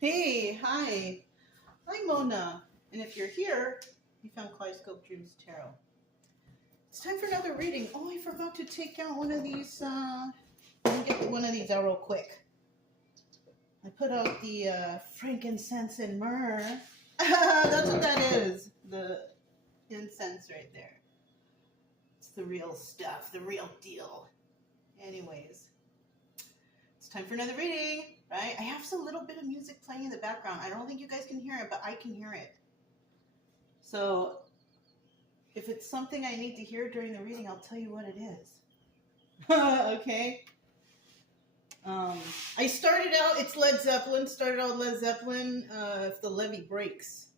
Hey, hi. I'm Mona. And if you're here, you found Kaleidoscope Dreams Tarot. It's time for another reading. Oh, I forgot to take out one of these. Let me get one of these out real quick. I put out the frankincense and myrrh. That's what that is. The incense right there. It's the real stuff, the real deal. Anyways, it's time for another reading, right? I have a little bit of music playing in the background. I don't think you guys can hear it, but I can hear it. So if it's something I need to hear during the reading, I'll tell you what it is. Okay. I started out, it's Led Zeppelin, If the Levee Breaks.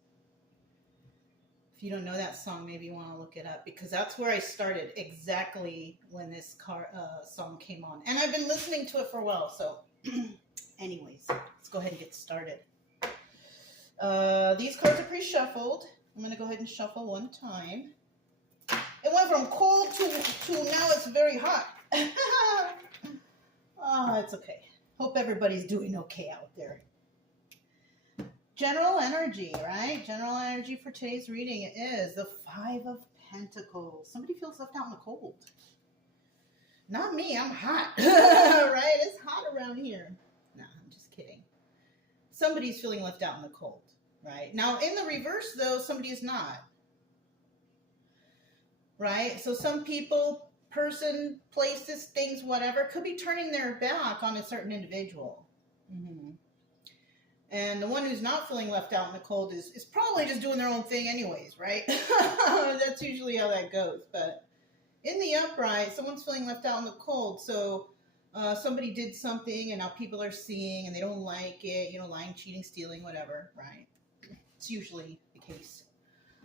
If you don't know that song, maybe you want to look it up, because that's where I started, exactly when this song came on. And I've been listening to it for a while, so anyways, let's go ahead and get started. These cards are pre-shuffled. I'm going to go ahead and shuffle one time. It went from cold to now it's very hot. Oh, it's okay. Hope everybody's doing okay out there. General energy, right? General energy for today's reading is the Five of Pentacles. Somebody feels left out in the cold. Not me, I'm hot. Right? It's hot around here. Nah, I'm just kidding. Somebody's feeling left out in the cold, right? Now, in the reverse, though, somebody is not. Right? So some people, person, places, things, whatever, could be turning their back on a certain individual. Mm-hmm. And the one who's not feeling left out in the cold is probably just doing their own thing anyways, right? That's usually how that goes. But in the upright, someone's feeling left out in the cold. So somebody did something and now people are seeing and they don't like it, lying, cheating, stealing, whatever, right? It's usually the case.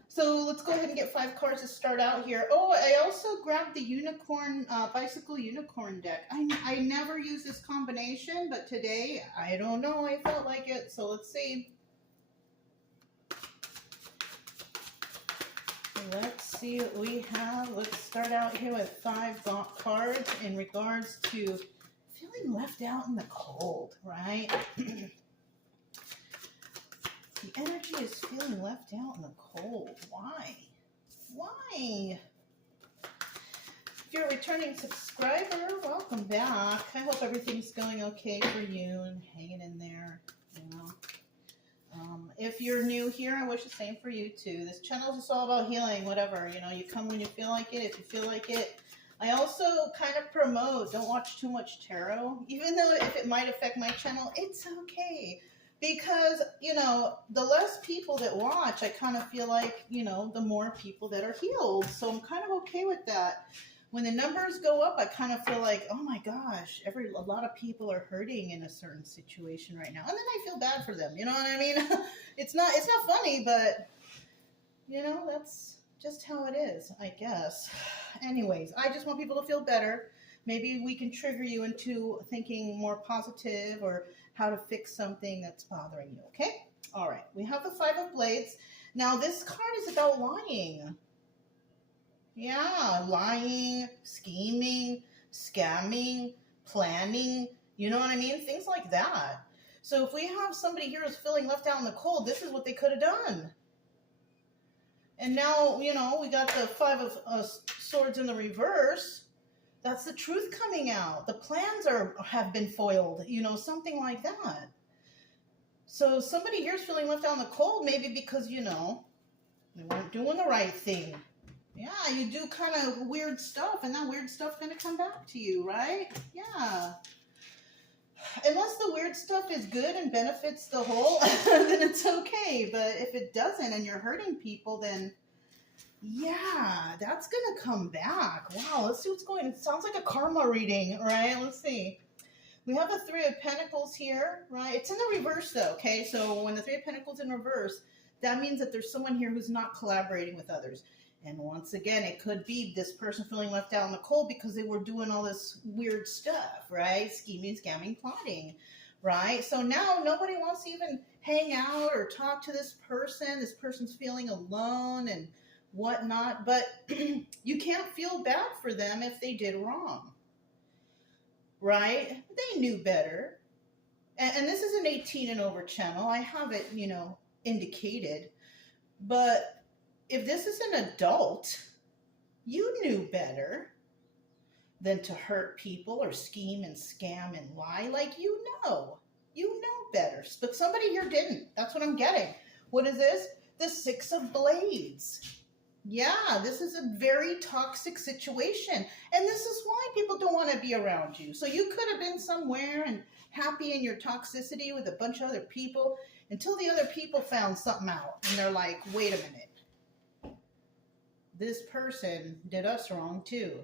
So let's go ahead and get 5 cards to start out here. Oh, I also grabbed the unicorn, bicycle unicorn deck. I never use this combination, but today, I don't know, I felt like it. So let's see. Let's see what we have. Let's start out here with 5 cards in regards to feeling left out in the cold, right? The energy is feeling left out in the cold. Why? Why? If you're a returning subscriber, welcome back. I hope everything's going okay for you and hanging in there, If you're new here, I wish the same for you too. This channel is just all about healing, whatever. You come when you feel like it, if you feel like it. I also kind of promote, don't watch too much tarot. Even though if it might affect my channel, it's okay. Because, the less people that watch, I kind of feel like, the more people that are healed. So I'm kind of okay with that. When the numbers go up, I kind of feel like, oh my gosh, a lot of people are hurting in a certain situation right now. And then I feel bad for them. You know what I mean? It's not funny, but, that's just how it is, I guess. Anyways, I just want people to feel better. Maybe we can trigger you into thinking more positive or how to fix something that's bothering you, okay? All right, we have the 5 of Blades. Now, this card is about lying. Yeah, lying, scheming, scamming, planning, you know what I mean? Things like that. So if we have somebody here who's feeling left out in the cold, this is what they could have done. And now, we got the 5 of Swords in the reverse. That's the truth coming out. The plans have been foiled, something like that. So somebody here is feeling left out in the cold, maybe because, they weren't doing the right thing. Yeah, you do kind of weird stuff, and that weird stuff's going to come back to you, right? Yeah. Unless the weird stuff is good and benefits the whole, then it's okay. But if it doesn't and you're hurting people, then yeah, that's going to come back. Wow, let's see what's going on. It sounds like a karma reading, right? Let's see. We have the 3 of Pentacles here, right? It's in the reverse, though, okay? So when the 3 of Pentacles in reverse, that means that there's someone here who's not collaborating with others. And once again, it could be this person feeling left out in the cold because they were doing all this weird stuff, right? Scheming, scamming, plotting, right? So now nobody wants to even hang out or talk to this person. This person's feeling alone and whatnot, but you can't feel bad for them if they did wrong, right? They knew better, And this is an 18 and over channel. I have it, indicated. But if this is an adult, you knew better than to hurt people or scheme and scam and lie. Like, you know better. But somebody here didn't. That's what I'm getting. What is this? The Six of Blades. Yeah, this is a very toxic situation. And this is why people don't want to be around you. So you could have been somewhere and happy in your toxicity with a bunch of other people until the other people found something out. And they're like, wait a minute. This person did us wrong too.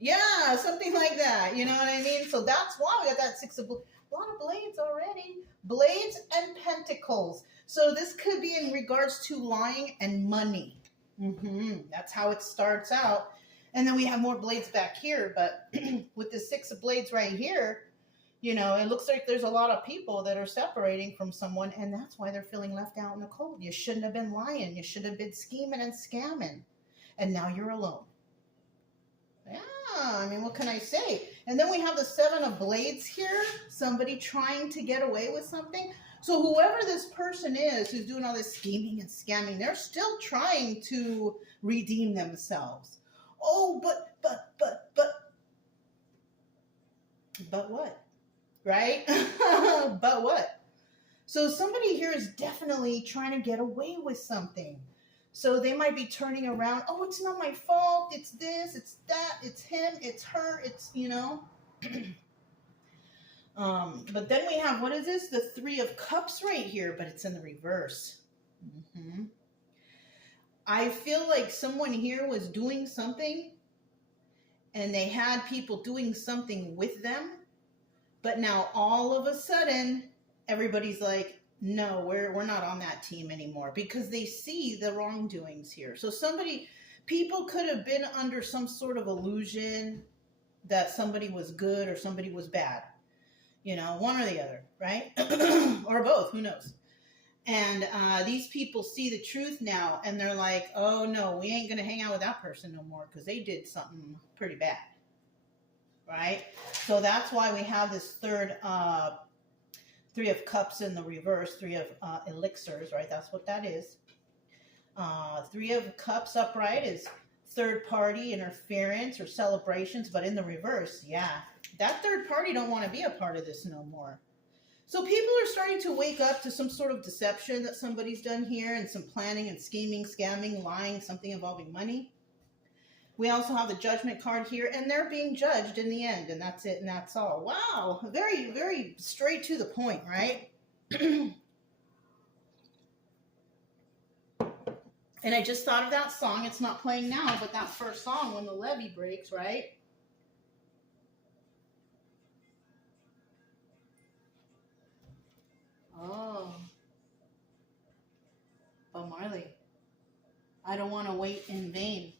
Yeah, something like that. You know what I mean? So that's why we got that Six of Blades. A lot of blades already. Blades and pentacles. So this could be in regards to lying and money. That's how it starts out. And then we have more blades back here. But with the Six of Blades right here, it looks like there's a lot of people that are separating from someone. And that's why they're feeling left out in the cold. You shouldn't have been lying. You should have been scheming and scamming. And now you're alone. Yeah, I mean, what can I say? And then we have the Seven of Blades here. Somebody trying to get away with something. So whoever this person is who's doing all this scheming and scamming, they're still trying to redeem themselves. Oh, but what? Right? But what? So somebody here is definitely trying to get away with something. So they might be turning around. Oh, it's not my fault. It's this, it's that, it's him, it's her, it's, But then we have, what is this? The Three of Cups right here, but it's in the reverse. I feel like someone here was doing something and they had people doing something with them. But now all of a sudden, everybody's like, no, we're not on that team anymore because they see the wrongdoings here. So people could have been under some sort of illusion that somebody was good or somebody was bad. One or the other, right? Or both, who knows? And these people see the truth now and they're like, oh no, we ain't going to hang out with that person no more because they did something pretty bad, right? So that's why we have this third Three of Cups in the reverse, Three of Elixirs, right? That's what that is. Three of Cups upright is third party interference or celebrations, but in the reverse, yeah. That third party don't want to be a part of this no more. So people are starting to wake up to some sort of deception that somebody's done here and some planning and scheming, scamming, lying, something involving money. We also have the Judgment card here, and they're being judged in the end, and that's it, and that's all. Wow, very, very straight to the point, right? And I just thought of that song. It's not playing now, but that first song, When the Levee Breaks, right? Oh. Bob Marley. I don't want to wait in vain.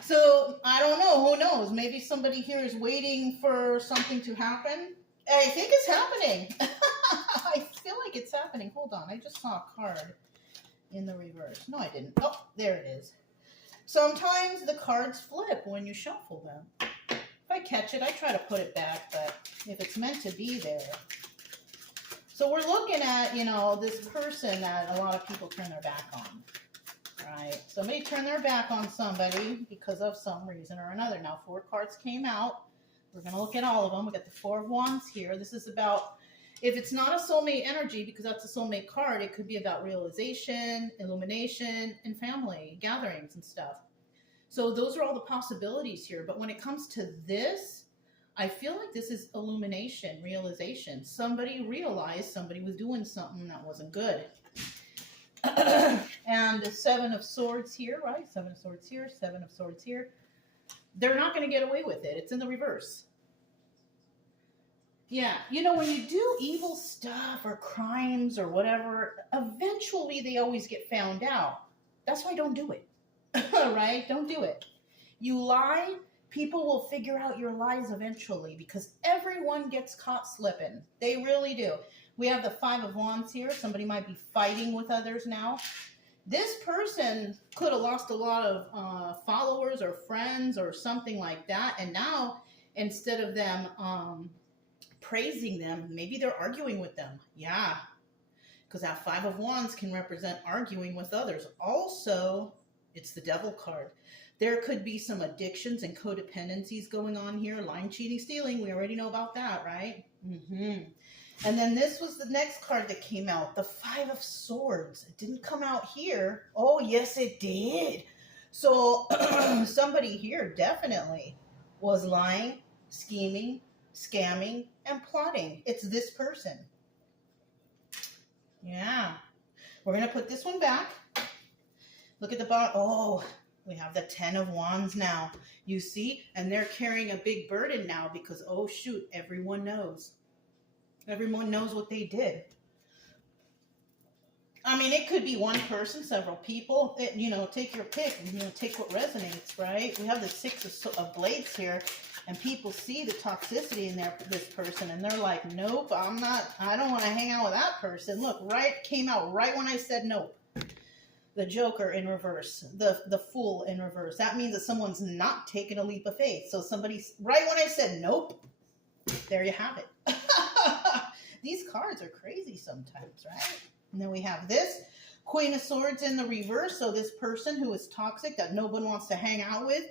So, I don't know. Who knows? Maybe somebody here is waiting for something to happen. I think it's happening. I feel like it's happening. Hold on. I just saw a card in the reverse. No, I didn't. Oh, there it is. Sometimes the cards flip when you shuffle them. If I catch it, I try to put it back, but if it's meant to be there. So we're looking at, this person that a lot of people turn their back on. Right? Somebody turned their back on somebody because of some reason or another. Now, 4 cards came out. We're going to look at all of them. We got the 4 of Wands here. This is about, if it's not a soulmate energy, because that's a soulmate card, it could be about realization, illumination, and family gatherings and stuff. So those are all the possibilities here. But when it comes to this, I feel like this is illumination, realization. Somebody realized somebody was doing something that wasn't good. And the 7 of Swords here, right? 7 of Swords here, 7 of Swords here. They're not going to get away with it. It's in the reverse. Yeah, when you do evil stuff or crimes or whatever, eventually they always get found out. That's why don't do it, right? Don't do it. You lie, people will figure out your lies eventually because everyone gets caught slipping. They really do. We have the 5 of Wands here. Somebody might be fighting with others now. This person could have lost a lot of followers or friends or something like that. And now, instead of them praising them. Maybe they're arguing with them. Yeah, because that Five of Wands can represent arguing with others. Also, it's the Devil card. There could be some addictions and codependencies going on here. Lying, cheating, stealing. We already know about that, right? And then this was the next card that came out, the Five of Swords. It didn't come out here. Oh, yes, it did. So somebody here definitely was lying, scheming, scamming, and plotting. It's this person. Yeah. We're going to put this one back. Look at the bottom. Oh, we have the Ten of Wands now. You see? And they're carrying a big burden now because, oh, shoot, everyone knows. Everyone knows what they did. I mean, it could be one person, several people. Take your pick. Take what resonates, right? We have the Six of Blades here, and people see the toxicity in this person, and they're like, nope, I don't want to hang out with that person. Look, came out right when I said nope. The Joker in reverse, the Fool in reverse. That means that someone's not taking a leap of faith. So somebody's, right when I said nope, there you have it. These cards are crazy sometimes, right? And then we have this Queen of Swords in the reverse. So this person who is toxic that no one wants to hang out with,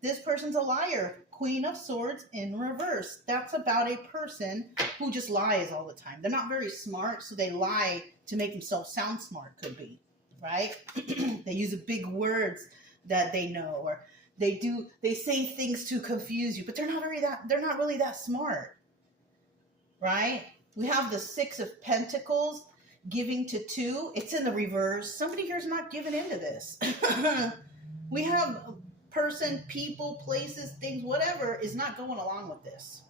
this person's a liar. Queen of Swords in reverse. That's about a person who just lies all the time. They're not very smart, so they lie to make themselves sound smart, could be, right? They use big words that they know, or they say things to confuse you, but they're not really that smart, right? We have the Six of Pentacles giving to two. It's in the reverse. Somebody here is not giving into this. We have person, people, places, things, whatever is not going along with this.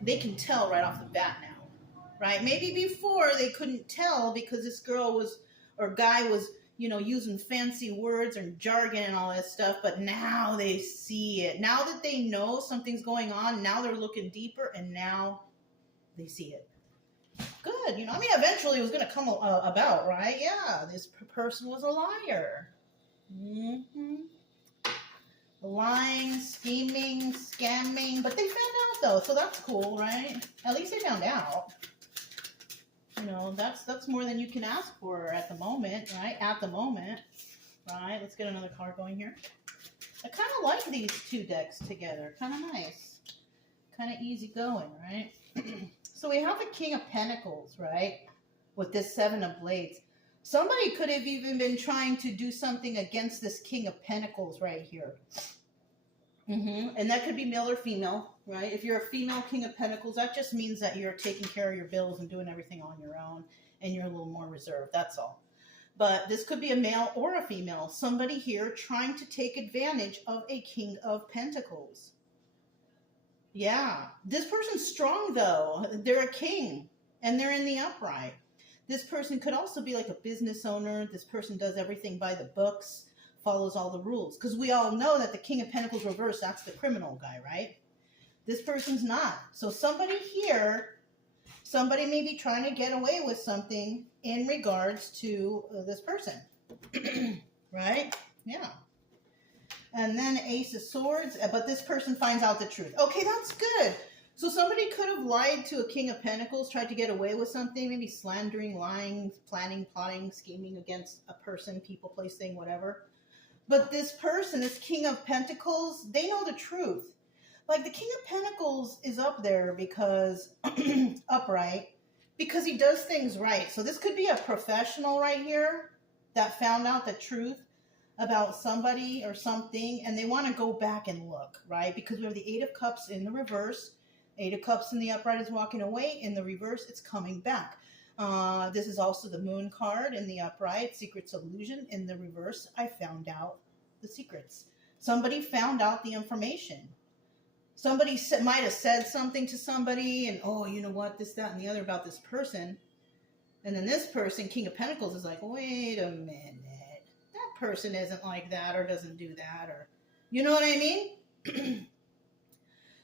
They can tell right off the bat now, right? Maybe before they couldn't tell because this girl or guy was, using fancy words and jargon and all that stuff, but now they see it. Now that they know something's going on, now they're looking deeper, and now they see it. Good. Eventually it was going to come about, right? Yeah, this person was a liar. Lying, scheming, scamming, but they found out though, so that's cool, right? At least they found out. That's more than you can ask for at the moment, right? At the moment, right? Let's get another card going here. I kind of like these two decks together. Kind of nice. Kind of easy going, right? So we have the King of Pentacles, right? With this Seven of Blades. Somebody could have even been trying to do something against this King of Pentacles right here. And that could be male or female, right? If you're a female King of Pentacles, that just means that you're taking care of your bills and doing everything on your own, and you're a little more reserved. That's all. But this could be a male or a female. Somebody here trying to take advantage of a King of Pentacles. Yeah. This person's strong, though. They're a king, and they're in the upright. This person could also be like a business owner. This person does everything by the books, follows all the rules. Because we all know that the King of Pentacles reverse, that's the criminal guy, right? This person's not. So somebody here, somebody may be trying to get away with something in regards to this person. Right? Yeah. And then Ace of Swords, but this person finds out the truth. Okay, that's good. So somebody could have lied to a King of Pentacles, tried to get away with something, maybe slandering, lying, planning, plotting, scheming against a person, people, place, thing, whatever. But this person, this King of Pentacles, they know the truth. Like the King of Pentacles is up there because, upright, because he does things right. So this could be a professional right here that found out the truth about somebody or something, and they want to go back and look, right? Because we have the Eight of Cups in the reverse. Eight of Cups in the upright is walking away. In the reverse, it's coming back. This is also the Moon card in the upright. Secrets of Illusion in the reverse. I found out the secrets. Somebody found out the information. Somebody might have said something to somebody, and oh, you know what, this, that, and the other about this person. And then this person, King of Pentacles, is like, wait a minute. That person isn't like that or doesn't do that, or, you know what I mean?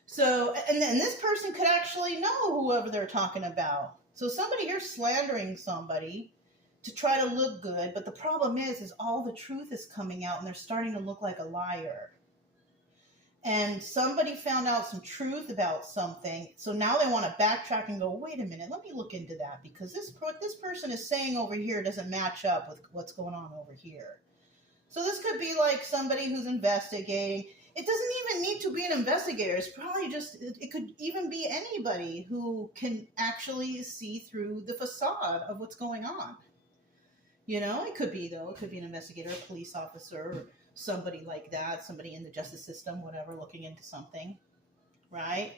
So, and then this person could actually know whoever they're talking about. So somebody here slandering somebody to try to look good, but the problem is all the truth is coming out and they're starting to look like a liar. and somebody found out some truth about something. So now they want to backtrack and go, wait a minute, let me look into that, because what this person is saying over here doesn't match up with what's going on over here. So this could be like somebody who's investigating. It doesn't even need to be an investigator. It's probably just, it could even be anybody who can actually see through the facade of what's going on. You know, it could be, though, it could be an investigator, a police officer, or somebody like that, somebody in the justice system, whatever, looking into something, right?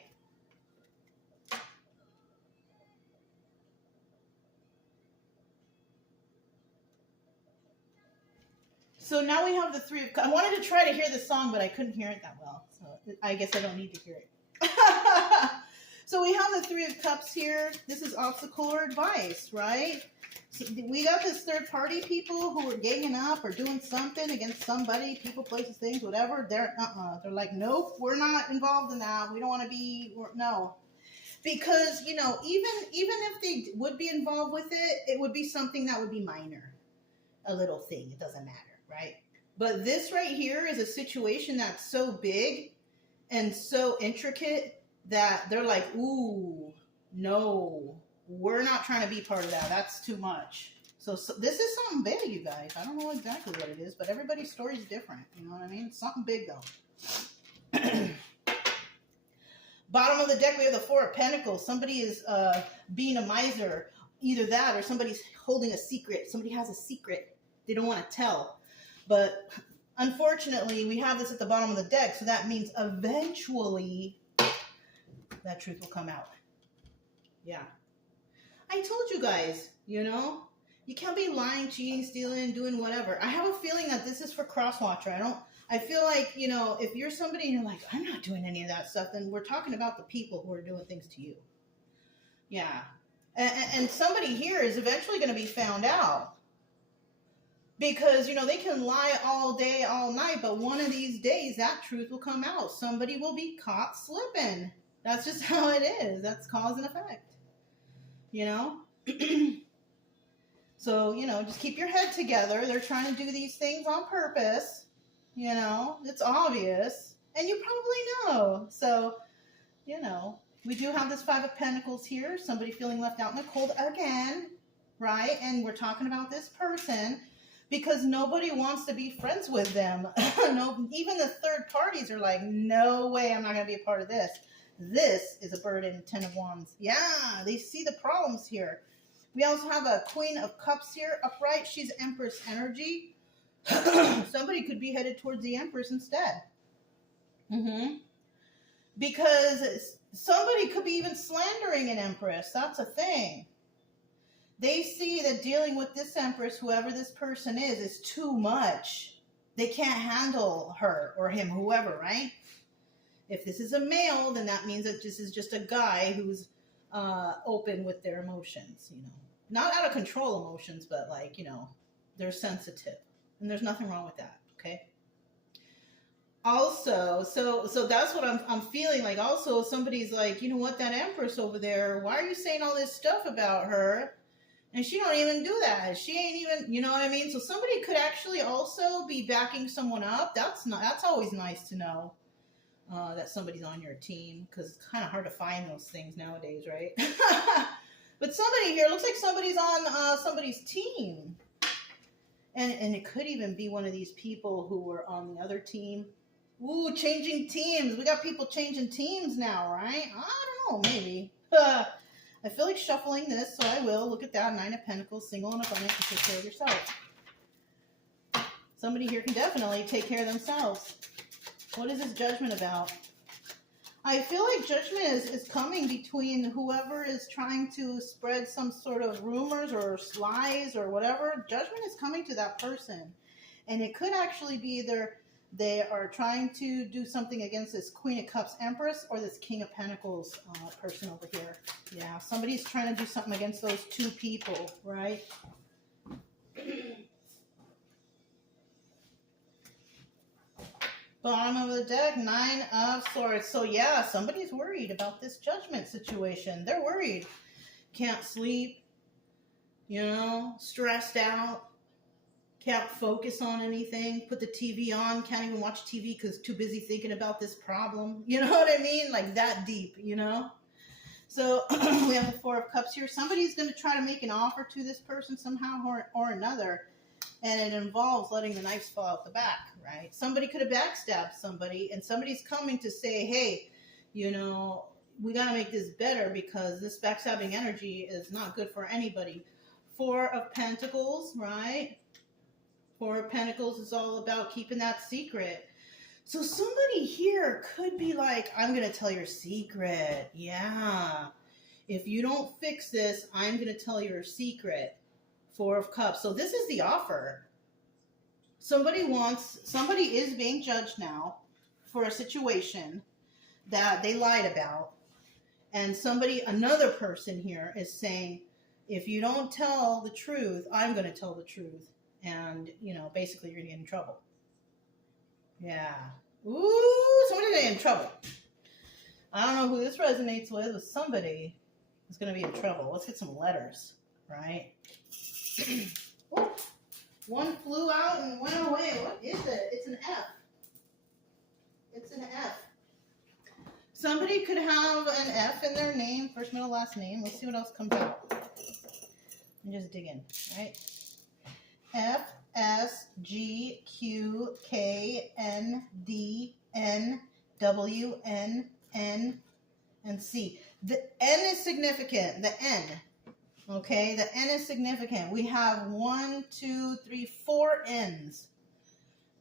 So now we have the Three of Cups. I wanted to try to hear the song, but I couldn't hear it that well, so I guess I don't need to hear it. So we have the Three of Cups here. This is obstacle or advice, right? So we got this third party people who are ganging up or doing something against somebody, people, places, things, whatever. They're like, nope, we're not involved in that. We don't want to be, no. Because, you know, even if they would be involved with it, it would be something that would be minor. A little thing. It doesn't matter, right? But this right here is a situation that's so big and so intricate that they're like, ooh, no, we're not trying to be part of that. That's too much. So this is something big, you guys. I don't know exactly what it is, but everybody's story is different. You know what I mean? It's something big, though. Bottom of the deck, we have the Four of Pentacles. Somebody is being a miser. Either that or somebody's holding a secret. Somebody has a secret they don't want to tell. But unfortunately, we have this at the bottom of the deck, so that means eventually that truth will come out. Yeah. I told you guys, you know, you can't be lying, cheating, stealing, doing whatever. I have a feeling that this is for Crosswatcher. I feel like, you know, if you're somebody and you're like, I'm not doing any of that stuff, then we're talking about the people who are doing things to you. Yeah. And somebody here is eventually going to be found out. Because, you know, they can lie all day, all night, but one of these days that truth will come out. Somebody will be caught slipping. That's just how it is. That's cause and effect. You know? So, you know, just keep your head together. They're trying to do these things on purpose. You know? It's obvious. And you probably know. So, you know, we do have this Five of Pentacles here. Somebody feeling left out in the cold again. Right? And we're talking about this person. Because nobody wants to be friends with them. No, even the third parties are like, no way, I'm not going to be a part of this. This is a burden, 10 of Wands. Yeah, they see the problems here. We also have a Queen of Cups here, upright. She's Empress energy. Somebody could be headed towards the Empress instead. Because somebody could be even slandering an Empress. That's a thing. They see that dealing with this Empress, whoever this person is too much. They can't handle her or him, whoever, right? If this is a male, then that means that this is just a guy who's open with their emotions, you know. Not out of control emotions, but like, you know, they're sensitive. And there's nothing wrong with that, okay? Also, so that's what I'm feeling like. Also, somebody's like, you know what, that Empress over there, why are you saying all this stuff about her? And she don't even do that. She ain't even, you know what I mean? So somebody could actually also be backing someone up. That's always nice to know that somebody's on your team, because it's kind of hard to find those things nowadays, right? But somebody here, looks like somebody's on somebody's team. And it could even be one of these people who were on the other team. Ooh, changing teams. We got people changing teams now, right? I don't know, maybe. I feel like shuffling this, so I will. Look at that, 9 of Pentacles, single and abundant, to take care of yourself. Somebody here can definitely take care of themselves. What is this Judgment about? I feel like Judgment is coming between whoever is trying to spread some sort of rumors or lies or whatever. Judgment is coming to that person. And it could actually be either they are trying to do something against this Queen of Cups Empress or this King of Pentacles person over here. Yeah, somebody's trying to do something against those two people, right? Bottom of the deck, 9 of Swords. So yeah, somebody's worried about this Judgment situation. They're worried. Can't sleep, you know, stressed out. Can't focus on anything. Put the TV on. Can't even watch TV because too busy thinking about this problem. You know what I mean? Like that deep, you know? So we have the Four of Cups here. Somebody's going to try to make an offer to this person somehow or another. And it involves letting the knives fall out the back, right? Somebody could have backstabbed somebody. And somebody's coming to say, hey, you know, we got to make this better because this backstabbing energy is not good for anybody. Four of Pentacles, right? Four of Pentacles is all about keeping that secret. So somebody here could be like, I'm going to tell your secret. Yeah. If you don't fix this, I'm going to tell your secret. Four of Cups. So this is the offer. Somebody is being judged now for a situation that they lied about. And another person here is saying, if you don't tell the truth, I'm going to tell the truth. And, you know, basically you're going to get in trouble. Yeah. Ooh, somebody's going to get in trouble. I don't know who this resonates with, but somebody is going to be in trouble. Let's get some letters, right? Ooh, one flew out and went away. What is it? It's an F. It's an F. Somebody could have an F in their name, first, middle, last name. Let's see what else comes out. And just dig in, right? F, S, G, Q, K, N, D, N, W, N, N, and C. The N is significant. The N. Okay, the N is significant. We have 1, 2, 3, 4 N's.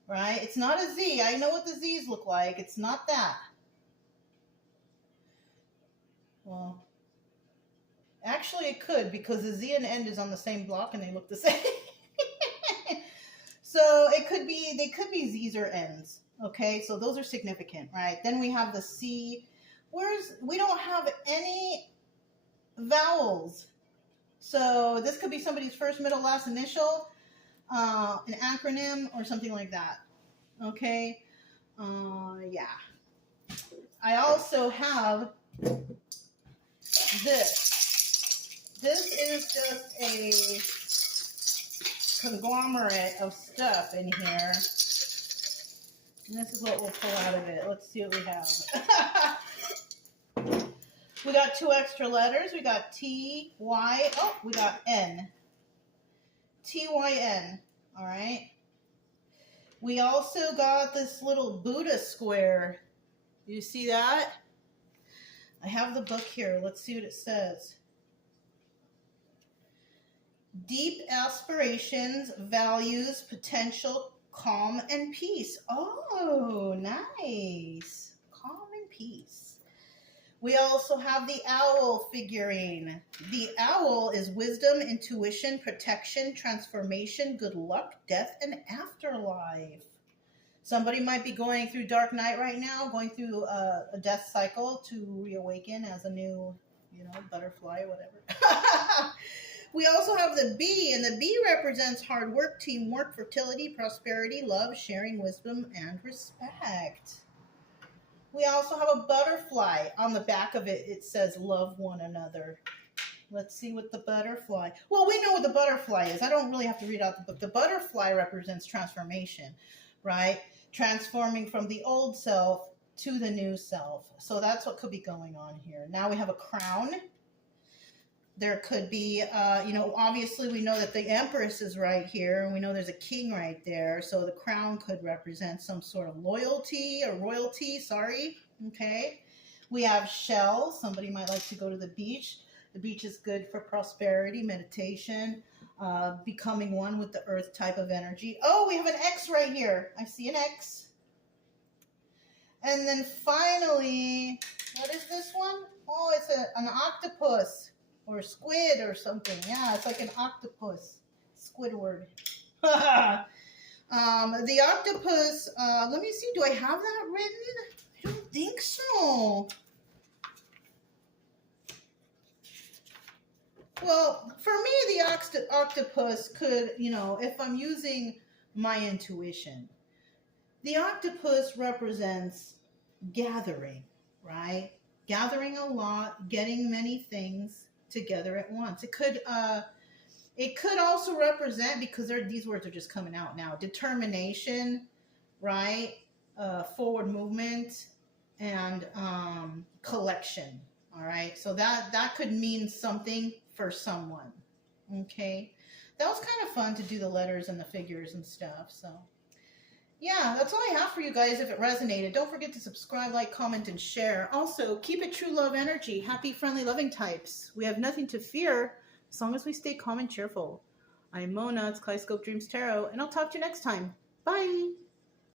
Right? It's not a Z. I know what the Z's look like. It's not that. Well, actually it could, because the Z and N is on the same block and they look the same. So they could be Z's or N's. Okay, so those are significant, right? Then we have the C. We don't have any vowels. So this could be somebody's first, middle, last initial, an acronym or something like that. Okay, yeah. I also have this. This is just a conglomerate of stuff in here. And this is what we'll pull out of it. Let's see what we have. We got 2 extra letters. We got T, Y. Oh, we got N. T-Y-N. All right. We also got this little Buddha square. You see that? I have the book here. Let's see what it says. Deep aspirations, values, potential, calm, and peace. Oh, nice. Calm and peace. We also have the owl figurine. The owl is wisdom, intuition, protection, transformation, good luck, death, and afterlife. Somebody might be going through dark night right now, going through a death cycle to reawaken as a new, butterfly or whatever. We also have the bee, and the bee represents hard work, teamwork, fertility, prosperity, love, sharing, wisdom, and respect. We also have a butterfly. On the back of it, it says, love one another. Let's see what the butterfly... Well, we know what the butterfly is. I don't really have to read out the book. The butterfly represents transformation, right? Transforming from the old self to the new self. So that's what could be going on here. Now we have a crown. There could be, obviously we know that the Empress is right here, and we know there's a king right there. So the crown could represent some sort of loyalty or royalty, okay? We have shells. Somebody might like to go to the beach. The beach is good for prosperity, meditation, becoming one with the earth type of energy. Oh, we have an X right here. I see an X. And then finally, what is this one? Oh, it's an octopus. Or squid or something. Yeah, it's like an octopus. Squidward. The octopus, let me see. Do I have that written? I don't think so. Well, for me, the octopus could, if I'm using my intuition, the octopus represents gathering, right? Gathering a lot, getting many things together at once. It could It could also represent, because these words are just coming out now, determination, right? Forward movement, and collection. All right. So that could mean something for someone. Okay. That was kind of fun to do the letters and the figures and stuff. So yeah, that's all I have for you guys. If it resonated, don't forget to subscribe, like, comment, and share. Also, keep it true love energy. Happy, friendly, loving types. We have nothing to fear as long as we stay calm and cheerful. I'm Mona. It's Kaleidoscope Dreams Tarot, and I'll talk to you next time. Bye.